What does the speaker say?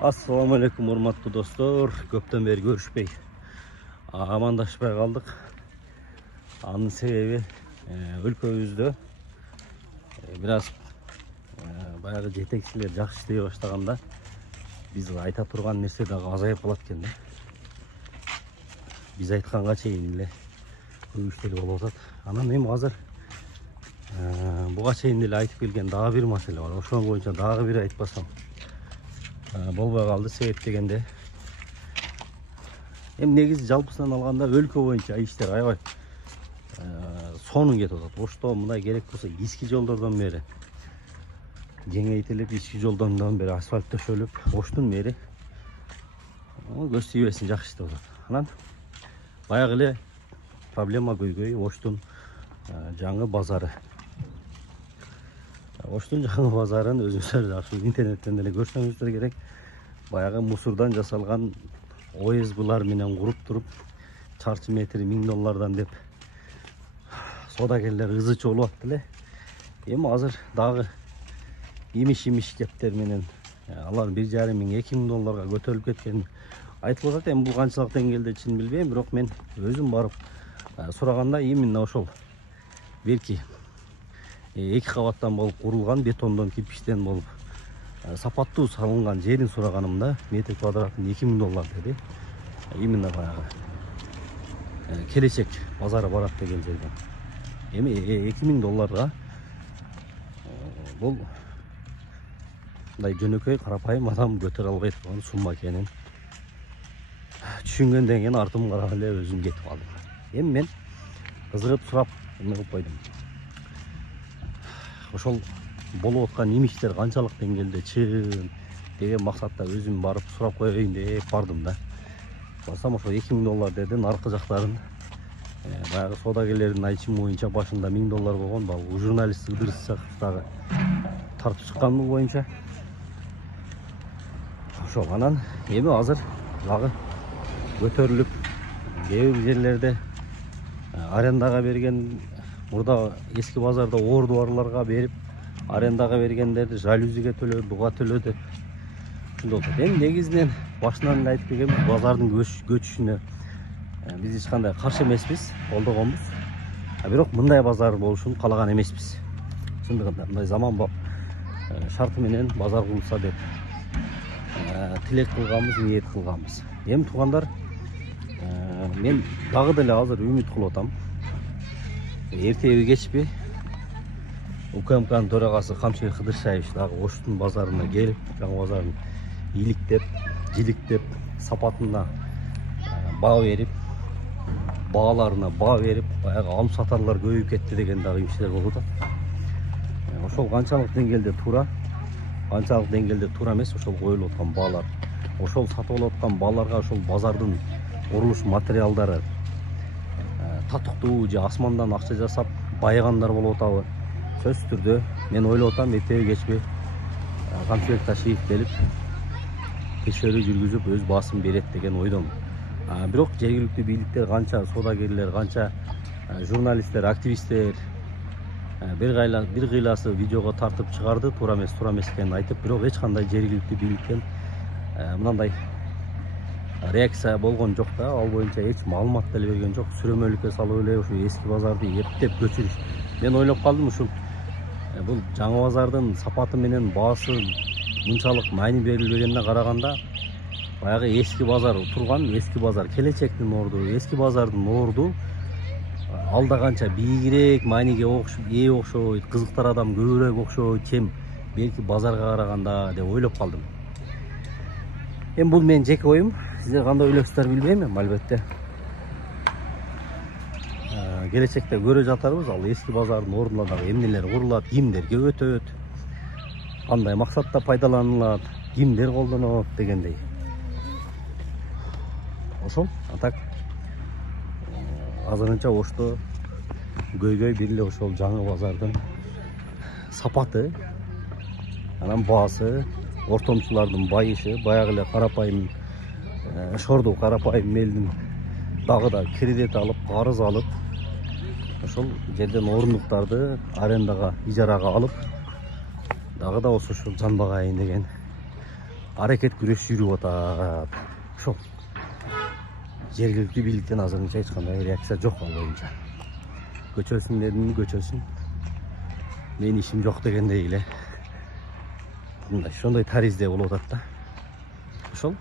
Assalamu alaikum урматтуу достор. Көптөн бери көрүшпөй амандашпай калдык. Анын себеби өлкөбүздө бир аз баягы жетекчилер жакшы иштей баштаганда биз айта турган нерсе дагы азайып калат экен да. Биз айтканга чейин эле көп иштер болуп атат. Анан эми азыр буга чейин эле айтып келген дагы бир маселе бар. Ошол боюнча дагы бир айтпасам болбой калды. Себеп дегенде эми негизи жалпысынан алганда өлкө боюнча иштер аябай сонун кетип атат. Ошто мындай керек болсо эски жолдордон бери кеңейтилип, эски жолдордон бери асфальт төшөлүп, Оштун мэри көз тийбесин жакшы иштеп атат. Анан баягы эле проблема көйгөй Оштун жаңы базары. Оштун жаңы базарын өзүңүздөр жакшы интернеттен эле көрсөңүздөр керек. Баягы мусордон жасалган ОСБлар менен куруп туруп, чарчы метри $1000 деп содагерлер ызы чогулуп атты эле. Эми азыр дагы имиш кептер менен алар $1,500–2,000 көтөрүлүп кеткени айтылып атат. Эми бул канчалык деңгээлде чын билбейм, бирок мен өзүм барып сураганда именно ошол берки 2 кабаттан болуп курулган, бетондон, кирпичтен болуп сапаттуу салынган жерин сураганымда метр квадратын $2,000 деди. Именно баягы келечек базары барат деген жерден. Эми $2,000 бул мындай жөнөкөй карапайым адам көтөрө албай турган сумма экенин түшүнгөндөн кийин артым карап эле өзүм кетип калдым. Эми мен кызыгып сурап эмне кылып койдум. Ошол болуп аткан имиштер канчалык деңгээлде чын деген максатта өзүм барып сурап коеюн деп бардым да. Барсам ошол $2,000 деди. Наркы жактарын баягы содагерлердин айтымы боюнча башында $1000 болгон. Бул журналист Ыдырыс дагы тартып чыккан бул боюнча. Ошол анан эми азыр дагы көтөрүлүп кээ бир жерлерде арендага берген, мурда эски базарда ордубарларга берип арендага бергендерди жалюзиге төлө, буга төлө деп ушундай болот. Эми негизинен башынан эле айтып келгем, базардын көчүшүнө биз эч кандай каршы эмеспиз, колдогонбуз. Бирок мындай базар болушун калаган эмеспиз. Чындыгында мындай заманбап шарты менен базар курулса деп тилек кылганбыз, ниет кылганбыз. Эми туугандар, мен дагы деле азыр үмүт кылып атам. Эртеби кечпи УКМКнын төрагасы Камчыбек Кыдыршаевич дагы Оштун базарына келип, жаңы базарын иликтеп, жиликтеп, сапатына баа берип, бааларына баа берип, баягы алып сатарлар көбөйүп кетти деген дагы ишler болуп атат. Ошол канчалык деңгээлде туура, канчалык деңгээлде туура эмес ошол коюлуп аткан баалар. Ошол сатып алып аткан бааларга ошол базардын курулуш материалдары татыктуу же асмандан акча жасап байыгандар болуп атабы? Сөзсүз түрдө мен ойлоп атам, эртеби кечпи Камчыбек Ташиев келип текшерүү жүргүзүп өз баасын берет деген ойдомун. Бирок жергиликтүү бийликтер канча содагерлер, канча журналисттер, активисттер бир кыйласы видеого тартып чыгарды, туура эмес экенин айтып, бирок эч кандай жергиликтүү бийликтен мындай реакция болгон жок да. Ал боюнча эч маалымат деле берген жок. Сүрөмөлүккө салып эле ушу эски базарды эптеп көчүрүш. Мен ойлоп калдым, ушул бул жаңы базардын сапаты менен баасы мынчалык маани берилбегенине караганда баягы эски базар турган, эски базар келечектин орду, эски базардын орду алда канча бийигирээк, мааниге ээ окшойт, кызыктар адам көбүрөөк окшойт, чем белки базарга караганда деп ойлоп калдым. Эми бул менин жеке оюм. Сиздер кандай ойлойсуздар билбейм, албетте. Келечекте көрө жатарбыз, ал эски базардын ордуна дагы эмнелер курулат, кимдерге өтөт, кандай максатта пайдаланылат, кимдер колдонот дегендей. Ошол атак азырынча Ошто көйгөй бир эле ошол жаңы базардын сапаты, анан баасы, ортомчулардын байышы, баягы эле карапайым шорду карапайым элдин дагы да кредит алып, карыз алып, ошол жерден орындуктарды арендага, ижарага алып, дагы да ошол жанбагайын деген аракет күрөш жүрүп атат. Ошол жергиликтүү бийликтен азырынча эч кандай реакция жок ал боюнча. Көчөсүн дедим, көчөсүн. Менин ишим жок дегендей эле. Мындай ошондой таризде болуп атат да. Ошол